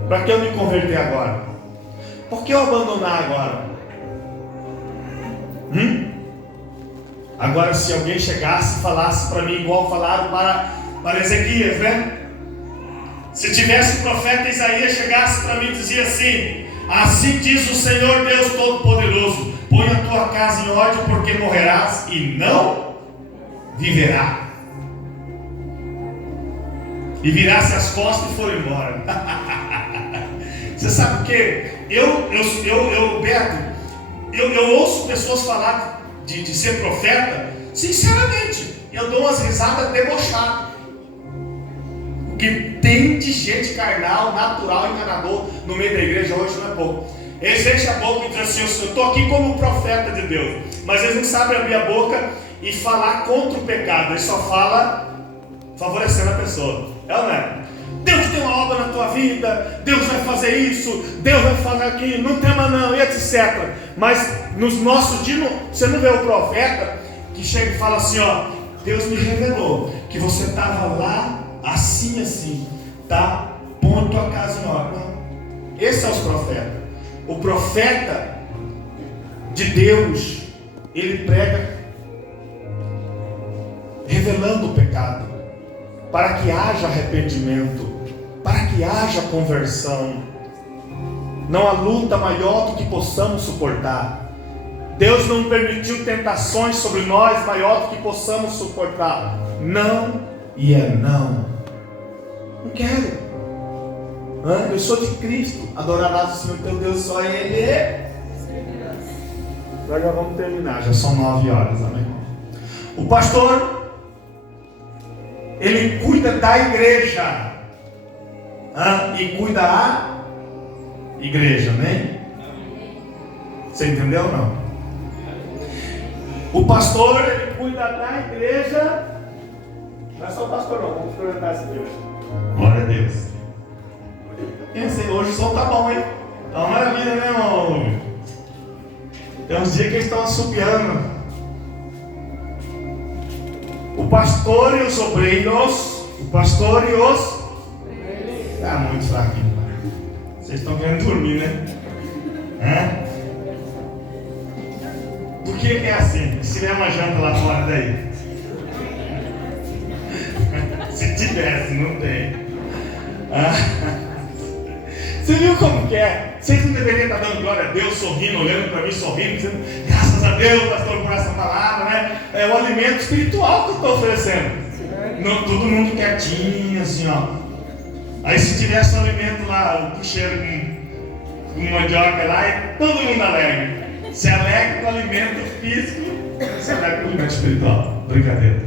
Para que eu me converter agora? Por que eu abandonar agora? Agora, se alguém chegasse e falasse para mim igual falaram para Ezequias, né? Se tivesse o profeta Isaías chegasse para mim e dizia assim: assim diz o Senhor Deus Todo-Poderoso, põe a tua casa em ordem, porque morrerás e não viverá. E virasse as costas e for embora. Você sabe o que? Eu ouço pessoas falar de ser profeta, sinceramente, eu dou umas risadas debochadas. O que tem de gente carnal, natural, enganador no meio da igreja hoje não é pouco. Eles enchem a boca e dizem assim: eu estou aqui como profeta de Deus, mas eles não sabem abrir a boca e falar contra o pecado, eles só falam favorecendo a pessoa. É ou não é? Deus tem uma obra na tua vida, Deus vai fazer isso, Deus vai fazer aquilo, não tema não, e etc. Mas nos nossos dias, você não vê o profeta que chega e fala assim: ó, Deus me revelou que você estava lá assim, tá? Põe a tua casa em ordem. Não. Esse é os profetas. O profeta de Deus, ele prega revelando o pecado, para que haja arrependimento, para que haja conversão. Não há luta maior do que possamos suportar. Deus não permitiu tentações sobre nós maior do que possamos suportar. Não e é não. Não quero. Eu sou de Cristo. Adorarás o Senhor teu Deus, só Ele. Agora já vamos terminar, já são 9 horas, amém? O pastor, ele cuida da igreja, e cuida a igreja, amém? Você entendeu ou não? O pastor, ele cuida da igreja. Não é só o pastor não, vamos experimentar essa igreja. Glória a Deus. Pensei, hoje o som tá bom, hein? Tá uma maravilha, né, irmão? Tem uns dias que eles estão assobiando. O pastor e os obreiros. O pastor e os... Tá muito fraquinho. Vocês estão querendo dormir, né? Por que é assim? Se tiver uma janta lá fora daí. Se tivesse, não tem. Você viu como que é? Vocês não deveriam estar dando glória a Deus, sorrindo, olhando para mim, sorrindo, dizendo graças a Deus, pastor, por essa palavra, né? É o alimento espiritual que eu estou oferecendo. Não, todo mundo quietinho, assim, ó. Aí se tivesse um alimento lá, o cheiro com mandioca lá, e todo mundo alegre. Se alegra com o alimento físico, se alegra com o alimento espiritual. Brincadeira.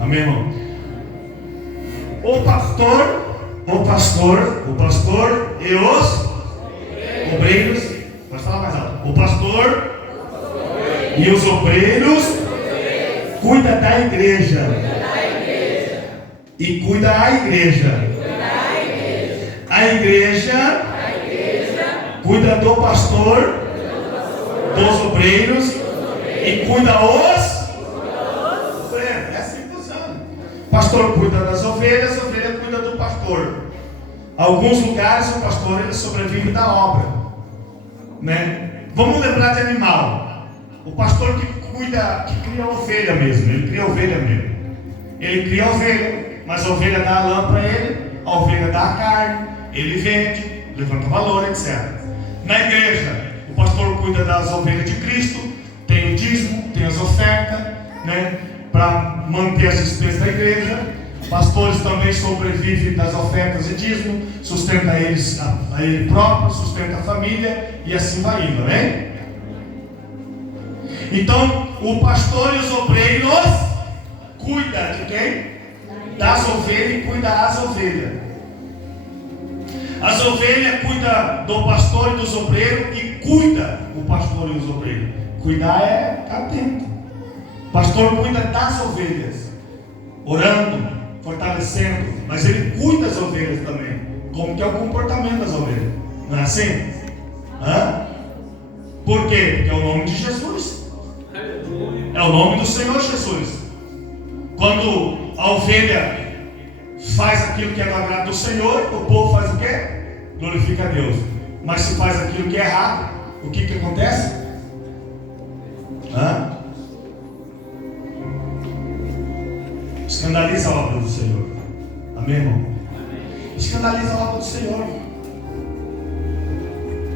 Amém, irmão? O pastor e os obreiros. Pode falar mais alto. O pastor e os obreiros cuida da igreja. E cuida a igreja. A igreja cuida do pastor, dos obreiros e cuida os. É assim que funciona. O pastor cuida das ovelhas, a ovelha cuida do pastor. Alguns lugares o pastor ele sobrevive da obra, né? Vamos lembrar de animal. O pastor que cuida, que cria a ovelha mesmo, ele cria a ovelha mesmo. Ele cria a ovelha, mas a ovelha dá a lã para ele, a ovelha dá a carne, ele vende, levanta valor, etc. Na igreja, o pastor cuida das ovelhas de Cristo, tem o dízimo, tem as ofertas, né, para manter as despesas da igreja. Pastores também sobrevivem das ofertas e dízimo, sustenta eles, a ele próprio, sustenta a família e assim vai indo, né? Então, o pastor e os obreiros cuida de quem? Das ovelhas e cuida as ovelhas. As ovelhas cuidam do pastor e dos obreiros e cuida o pastor e os obreiros. Cuidar é estar atento. O pastor cuida das ovelhas, orando, fortalecendo, mas ele cuida das ovelhas também. Como que é o comportamento das ovelhas? Não é assim? Por quê? Porque é o nome de Jesus. É o nome do Senhor Jesus. Quando a ovelha faz aquilo que é do agrado do Senhor, o povo faz o quê? Glorifica a Deus. Mas se faz aquilo que é errado, o que acontece? Escandaliza a obra do Senhor. Amém, irmão? Escandaliza a obra do Senhor.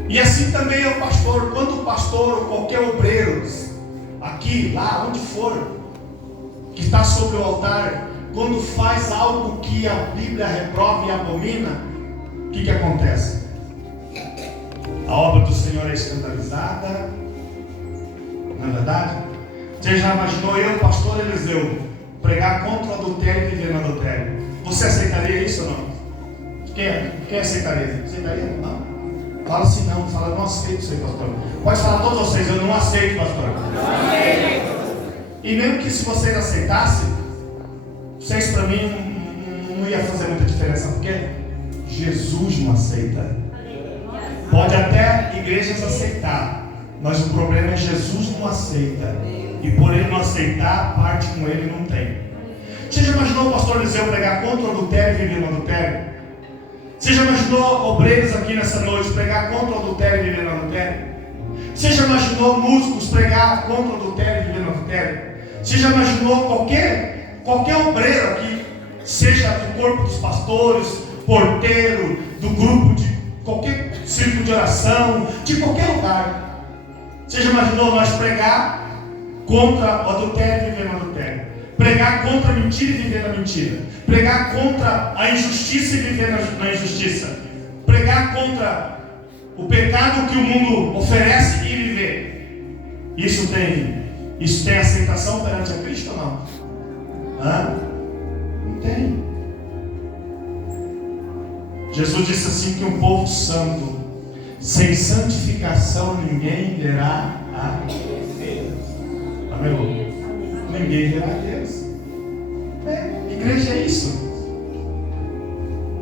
E assim também é o pastor. Quando o pastor ou qualquer obreiro, aqui, lá, onde for, que está sobre o altar, quando faz algo que a Bíblia reprova e abomina, o que acontece? A obra do Senhor é escandalizada. Não é verdade? Você já imaginou eu, pastor Eliseu, pregar contra o adultério e viver no adultério? Você aceitaria isso ou não? Quem aceitaria? Aceitaria? Não? Fala assim não, fala, não aceito isso aí, pastor. Pode falar todos vocês, eu não aceito, pastor. Não aceito. E mesmo que se vocês aceitassem, vocês para mim não ia fazer muita diferença, porque Jesus não aceita. Pode até igrejas aceitar, mas o problema é Jesus não aceita. E por ele não aceitar, parte com ele não tem. Você já imaginou o pastor Eliseu pregar contra o adultério e viver no adultério? Você já imaginou obreiros aqui nessa noite pregar contra o adultério e viver no adultério? Você já imaginou músicos pregar contra o adultério e viver no adultério? Você já imaginou qualquer obreiro aqui, seja do corpo dos pastores, porteiro, do grupo de qualquer círculo de oração, de qualquer lugar? Você já imaginou nós pregar contra o adultério e viver no adultério? Pregar contra a mentira e viver na mentira? Pregar contra a injustiça e viver na injustiça? Pregar contra o pecado que o mundo oferece e viver? Isso tem aceitação perante a Cristo ou não? Não tem. Jesus disse assim que um povo santo, sem santificação ninguém verá a Deus. Amém? Ninguém verá a Deus. Igreja é isso.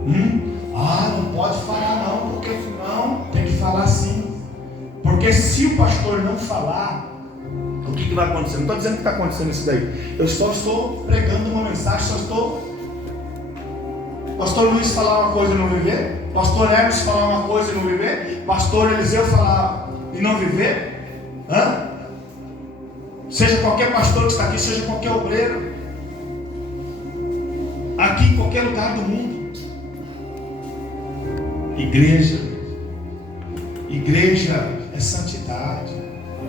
Não pode falar não, porque não, tem que falar sim. Porque se o pastor não falar, o que vai acontecer? Não estou dizendo que está acontecendo isso daí. Eu estou pregando uma mensagem, Pastor Luiz falar uma coisa e não viver, Pastor Hermes falar uma coisa e não viver, Pastor Eliseu falar e não viver. Seja qualquer pastor que está aqui, seja qualquer obreiro, aqui em qualquer lugar do mundo. Igreja é santidade,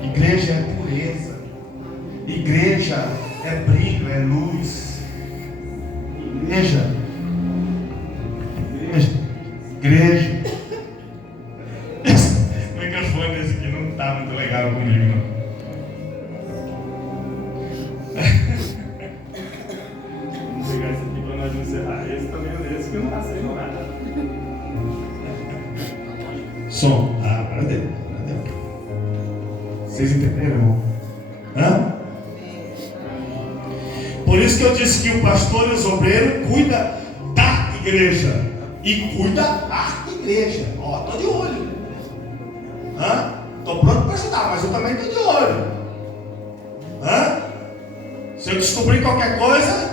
igreja é pureza, igreja é brilho, é luz. Igreja. O microfone desse aqui não está muito legal comigo, não. Vamos pegar esse aqui para nós encerrar. Esse também é desse que eu não passei no nada. Som. Para Deus. Vocês entenderam, irmão? Por isso que eu disse que o pastor e os obreiros cuidam da igreja. E cuida da igreja. Estou de olho. Estou pronto para ajudar, mas eu também estou de olho. Se eu descobrir qualquer coisa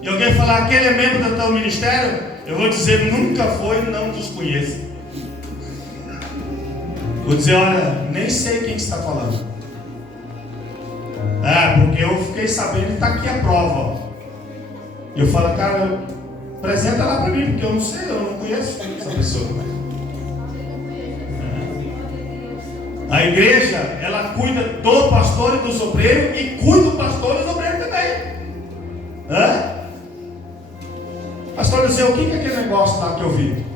e alguém falar aquele é membro do teu ministério, eu vou dizer nunca foi, não desconheço. Vou dizer, olha, nem sei quem está falando. Porque eu fiquei sabendo que está aqui a prova. Eu falo, cara, apresenta lá para mim, porque eu não sei, eu não conheço essa pessoa. A igreja, ela cuida do pastor e dos obreiros e cuida do pastor e dos obreiros também. Pastor Eliseu, o que é aquele negócio lá que eu vi?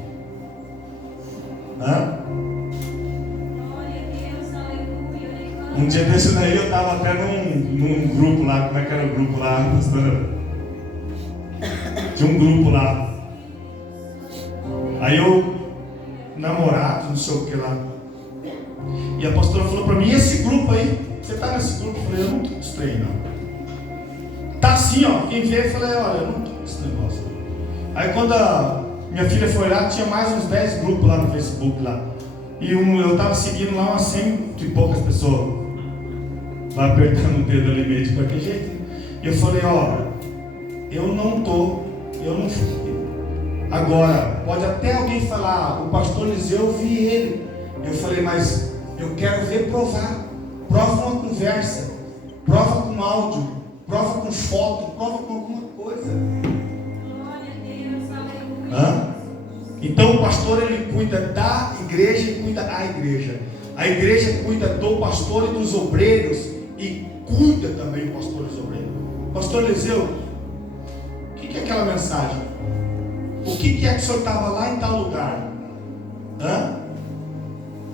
Um dia desse daí eu estava até num grupo lá, como é que era o grupo lá, pastor? Tinha um grupo lá. Aí eu, namorado, não sei o que lá. E a pastora falou para mim, e esse grupo aí? Você está nesse grupo? Eu falei, eu não estou nesse trem não. Tá assim, ó. Quem veio, eu falei, olha, eu não estou nesse negócio. Aí quando a minha filha foi lá, tinha mais uns 10 grupos lá no Facebook lá. E eu estava seguindo lá umas 100 e poucas pessoas. Vai apertando o dedo ali meio de qualquer jeito. E eu falei, olha, eu não fui. Agora, pode até alguém falar, o pastor Eliseu, eu vi ele. Eu falei, mas eu quero ver provar. Prova uma conversa, prova com áudio, prova com foto, prova com alguma coisa. Então o pastor, ele cuida da igreja e cuida da igreja. A igreja cuida do pastor e dos obreiros e cuida também do pastor e dos obreiros. Pastor Eliseu, o que é aquela mensagem? O que é que o senhor estava lá em tal lugar?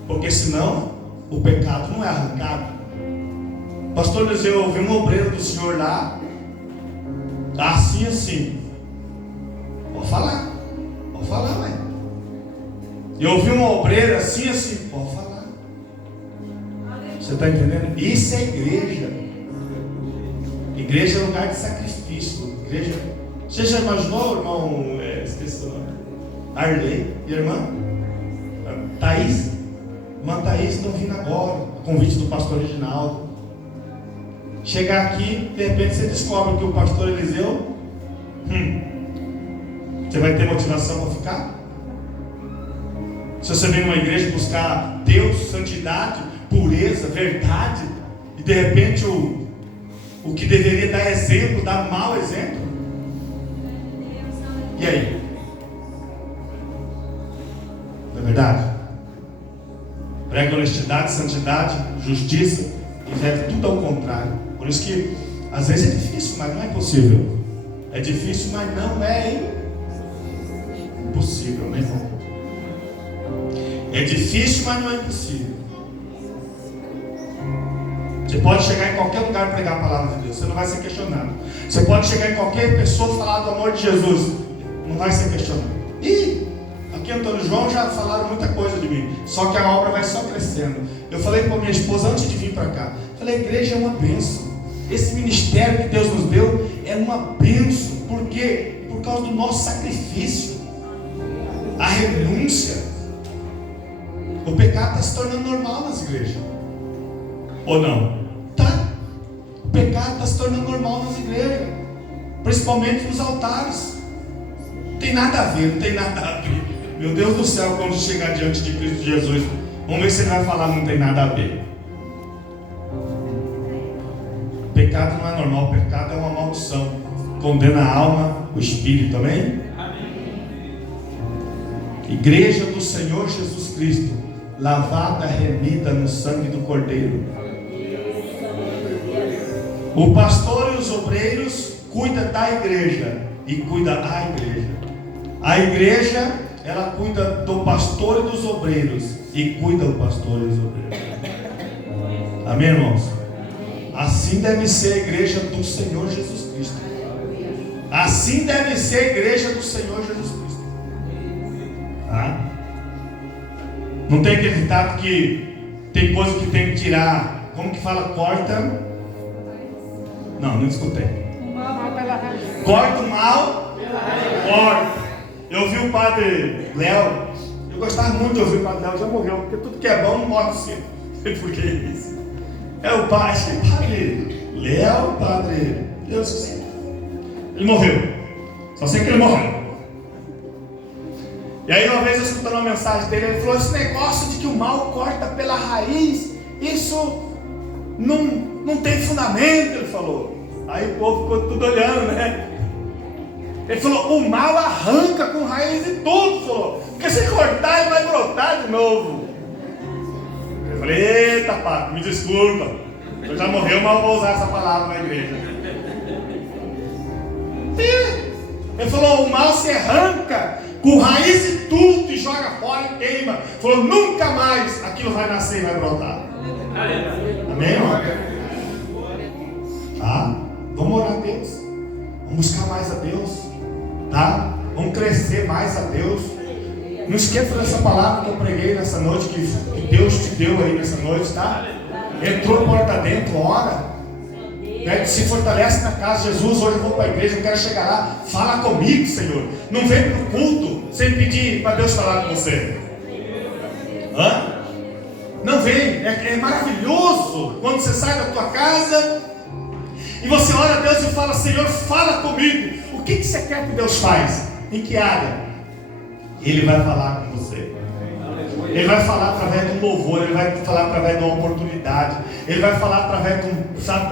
Porque senão o pecado não é arrancado. Pastor Eliseu, eu ouvi um obreiro do senhor lá, assim. Vou falar, mãe. Eu ouvi uma obreira assim, pode falar. Você está entendendo? Isso é igreja. Igreja é lugar de sacrifício. Igreja. Você já imaginou, irmão? Esqueci o nome. Arley e a irmã Thaís. Irmã Thaís estão vindo agora. A convite do pastor Reginaldo. Chegar aqui, de repente você descobre que o pastor Eliseu. Você vai ter motivação para ficar? Se você vem numa igreja buscar Deus, santidade, pureza, verdade, e de repente o que deveria dar exemplo, dá mau exemplo. E aí? Não é verdade? Prega honestidade, santidade, justiça, e deve tudo ao contrário. Por isso que às vezes é difícil, mas não é impossível. É difícil, mas não é impossível, né, irmão? É difícil, mas não é impossível. Você pode chegar em qualquer lugar e pregar a palavra de Deus, você não vai ser questionado. Você pode chegar em qualquer pessoa e falar do amor de Jesus, não vai ser questionado. E aqui Antônio e João já falaram muita coisa de mim, só que a obra vai só crescendo. Eu falei com a minha esposa antes de vir para cá, falei, a igreja é uma bênção. Esse ministério que Deus nos deu é uma bênção. Por quê? Por causa do nosso sacrifício, a renúncia. O pecado está se tornando normal nas igrejas, ou não? Tá. O pecado está se tornando normal nas igrejas, principalmente nos altares. Não tem nada a ver, não tem nada a ver. Meu Deus do céu, quando chegar diante de Cristo Jesus, vamos ver se ele vai falar, não tem nada a ver. Pecado não é normal, pecado é uma maldição, condena a alma, o espírito, amém? Igreja do Senhor Jesus Cristo, lavada, remida no sangue do Cordeiro. O pastor e os obreiros cuidam da igreja e cuida a igreja. A igreja, ela cuida do pastor e dos obreiros e cuida o pastor e os obreiros. Amém, irmãos? Assim deve ser a igreja do Senhor Jesus Cristo. Assim deve ser a igreja do Senhor Jesus Cristo. Tá? Não tem aquele ditado que tem coisa que tem que tirar. Como que fala? Corta. Não escutei. Corta o mal. Corta. Eu vi o padre Léo. Eu gostava muito de ouvir o padre Léo. Já morreu. Porque tudo que é bom não morre cedo. Por que isso? É o padre. Acho que é o padre Léo, padre. Deus do céu. Ele morreu. Só sei que ele morreu. E aí uma vez eu escutando uma mensagem dele, ele falou, esse negócio de que o mal corta pela raiz, isso não tem fundamento, ele falou. Aí o povo ficou tudo olhando, né? Ele falou, o mal arranca com raiz e tudo, falou. Porque se cortar ele vai brotar de novo. Eu falei, eita papo, me desculpa. Eu já morreu, mas eu vou usar essa palavra na igreja. Ele falou, o mal se arranca com raiz e tudo, e joga fora e queima. Falou, nunca mais aquilo vai nascer e vai brotar. Amém, irmão? Tá? Vamos orar a Deus. Vamos buscar mais a Deus. Tá? Vamos crescer mais a Deus. Não esqueça dessa palavra que eu preguei nessa noite, que Deus te deu aí nessa noite, tá? Entrou porta dentro, ora. Se fortalece na casa de Jesus. Hoje eu vou para a igreja, eu quero chegar lá. Fala comigo, Senhor. Não vem para o culto sem pedir para Deus falar com você. Hã? Não vem. É maravilhoso quando você sai da tua casa e você ora a Deus e fala, Senhor, fala comigo. O que você quer que Deus faz? Em que área? Ele vai falar com você. Ele vai falar através de um louvor. Ele vai falar através de uma oportunidade. Ele vai falar através de um, sabe,